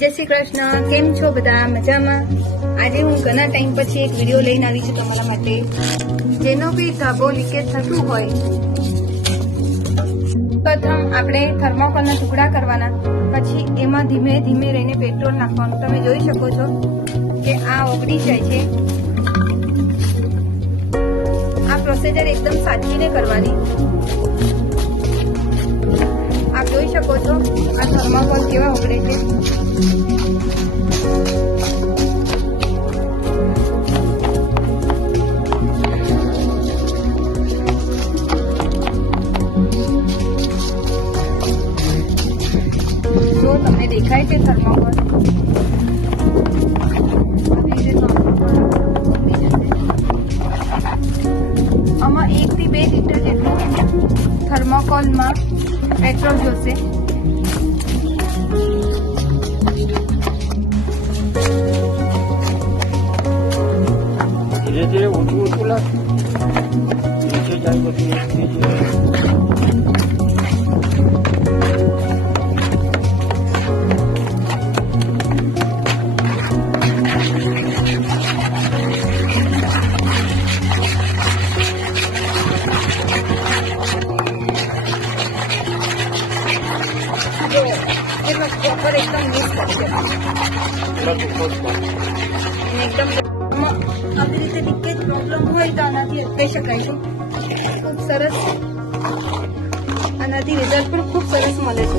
જય શ્રી કૃષ્ણ. કેમ છો બધા? મજામાં? આજે હું ઘણા ટાઈમ પછી એક વિડીયો લઈને આવી છું તમારા માટે. જેનો બી ધાબો લીકેજ થતું હોય, પ્રથમ આપણે થર્મોકોલના ટુકડા કરવાના, પછી એમાં ધીમે ધીમે રહીને પેટ્રોલ નાખવાનું. તમે જોઈ શકો છો કે આ ઓગળી જાય છે. આ પ્રોસિજર એકદમ સાચવીને કરવાની. આપ જોઈ શકો છો આ થર્મોકોલ કેવા ઓગળે છે. જો તમને દેખાય છે થર્મોકોલ, આમાં 1 થી 2 લીટર જેટલું થર્મોકોલમાં પેટ્રોલ જોશે. ધીરે ધીરે ઓછું લાગે, નીચે જાય પછી પ્રોપર એકદમ મિક્સ કરશે. એકદમ આવી રીતે લીકેજ પ્રોબ્લેમ હોય તો આનાથી અટકાઈ શકાય છે. ખૂબ સરસ, આનાથી રિઝલ્ટ પણ ખૂબ સરસ મળે છે.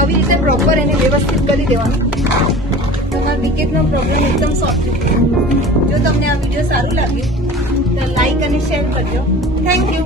આવી રીતે પ્રોપર એને વ્યવસ્થિત કરી દેવાનું. તમારા લીકેજનો પ્રોબ્લેમ એકદમ સોલ્વ થઈ જશે. જો તમને આ વિડીયો સારું લાગે તો લાઈક અને શેર કરજો. Thank you.